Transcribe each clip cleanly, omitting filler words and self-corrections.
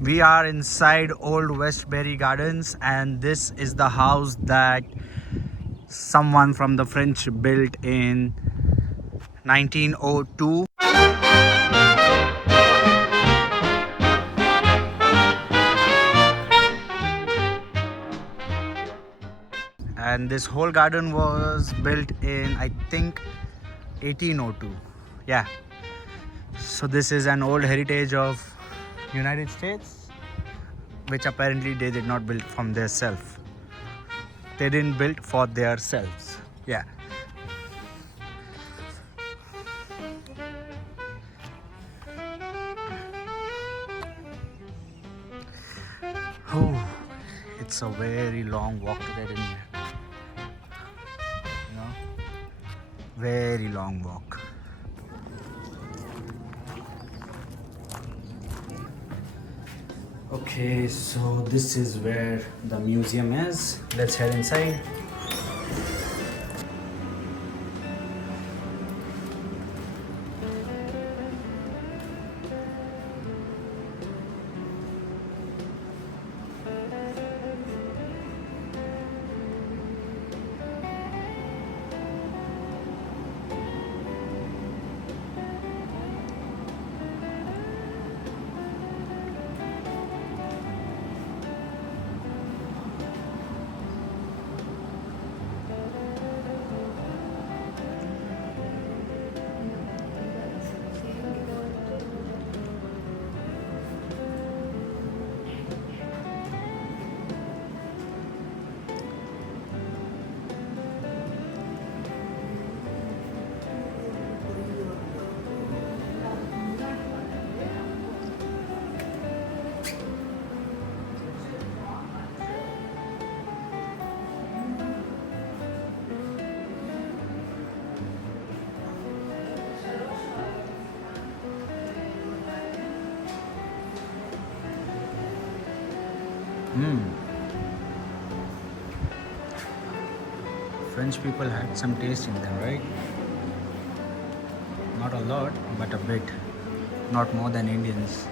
We are inside Old Westbury Gardens, and this is the house that someone from the French built in 1902. And this whole garden was built in, I think, 1802. Yeah. So this is an old heritage of United States, which apparently they did not build from their self. They didn't build for their selves. Yeah. Oh, it's a very long walk to get in here. You know, very long walk. Okay, so this is where the museum is. Let's head inside. French people had some taste in them, right? Not a lot, but a bit. Not more than Indians.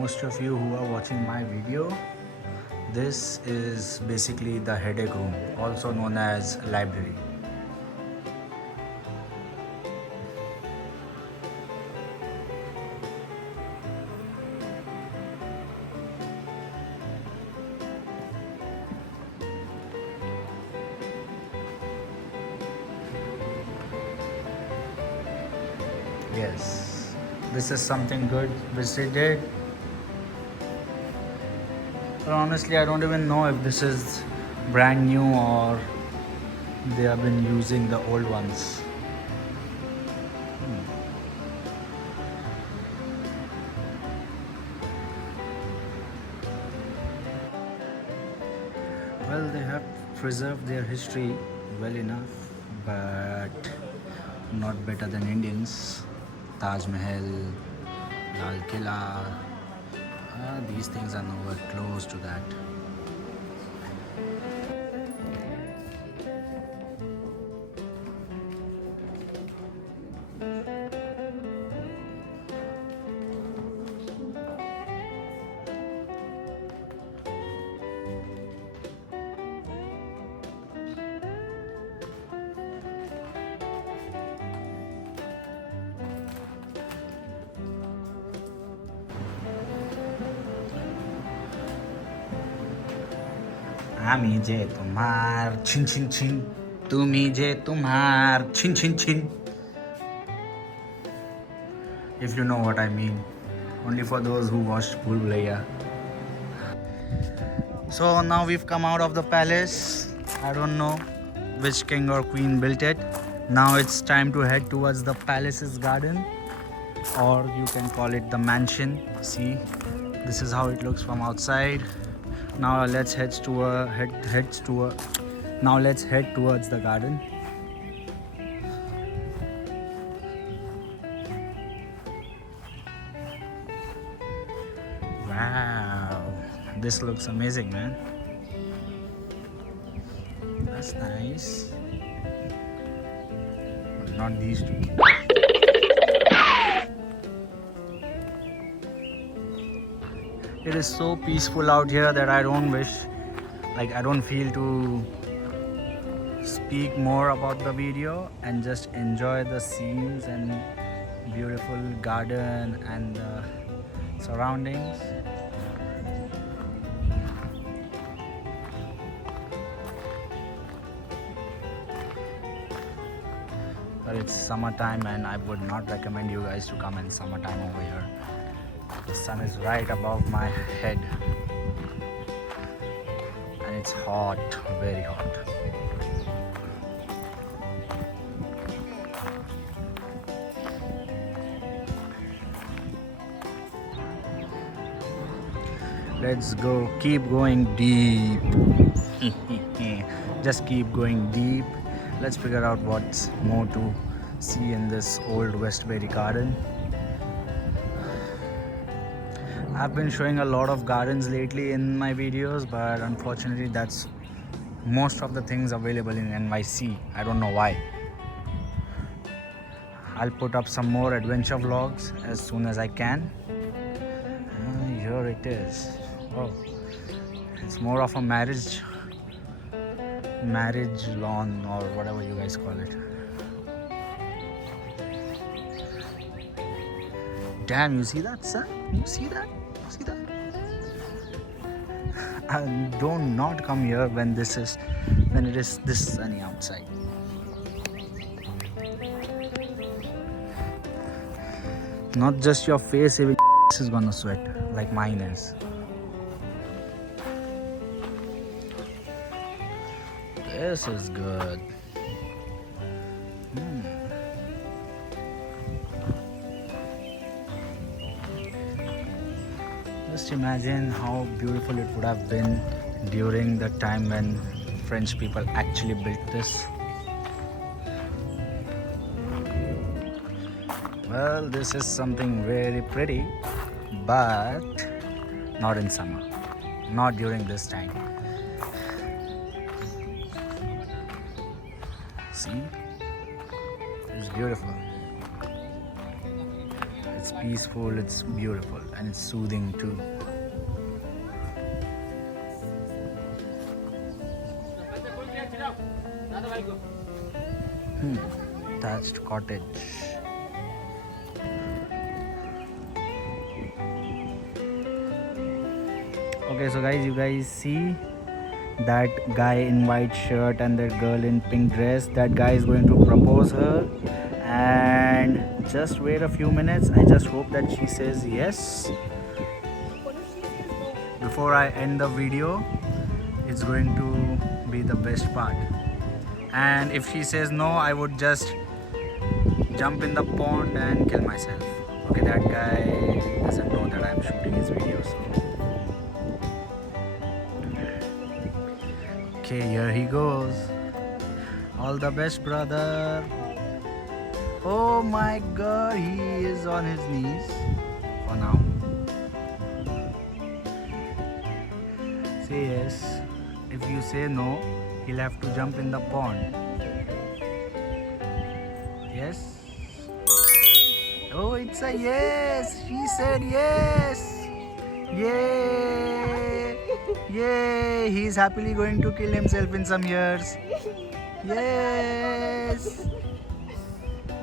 Most of you who are watching my video, this is basically the headache room, also known as library. Yes, this is something good which they did. But honestly, I don't even know if this is brand new or they have been using the old ones. Well, they have preserved their history well enough, but not better than Indians. Taj Mahal, Lal Killa, these things are nowhere close to that. আমি যে তোমার Shin Shin Shin, তুমি যে তোমার Shin Shin Shin. If you know what I mean. Only for those who watched Bhul Bhulaiya. So now we've come out of the palace. I don't know which king or queen built it. Now it's time to head towards the palace's garden, or you can call it the mansion. See, this is how it looks from outside. Now let's head towards the garden. Wow, this looks amazing, man. That's nice. But not these two. It is so peaceful out here that I don't feel to speak more about the video and just enjoy the scenes and beautiful garden and surroundings. But it's summertime and I would not recommend you guys to come in summertime over here. The sun is right above my head and it's hot, very hot. Let's go, keep going deep. Just keep going deep. Let's figure out what's more to see in this old Westbury garden. I've been showing a lot of gardens lately in my videos, but unfortunately that's most of the things available in NYC. I don't know why. I'll put up some more adventure vlogs as soon as I can. Here it is. Oh, it's more of a marriage lawn or whatever you guys call it. Damn, you see that, sir? You see that? See that? Do not come here when it is this sunny outside. Not just your face, even is gonna sweat like mine is. This is good. Just imagine how beautiful it would have been during the time when French people actually built this. Well, this is something very pretty, but not in summer, not during this time. See, it's beautiful. It's peaceful, it's beautiful, and it's soothing too. Thatched cottage. Okay, so guys, you guys see that guy in white shirt and that girl in pink dress. That guy is going to propose her, and just wait a few minutes. I just hope that she says yes before I end the video. It's going to be the best part. And if she says no, I would just jump in the pond and kill myself. Okay, that guy doesn't know that I'm shooting his video, so okay, here he goes. All the best, brother. Oh my god, he is on his knees for now. Say yes. If you say no, he'll have to jump in the pond. Yes? Oh, it's a yes. She said yes. Yay! Yay! He's happily going to kill himself in some years. Yes!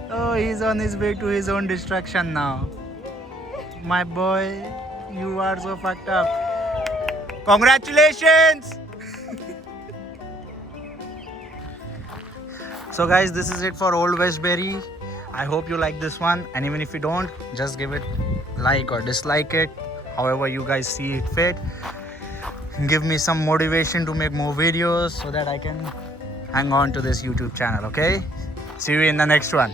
Oh, he's on his way to his own destruction now. My boy, you are so fucked up. Congratulations! So guys, this is it for Old Westbury. I hope you like this one, and even if you don't, just give it like or dislike it, however you guys see it fit. Give me some motivation to make more videos so that I can hang on to this YouTube channel, okay? See you in the next one.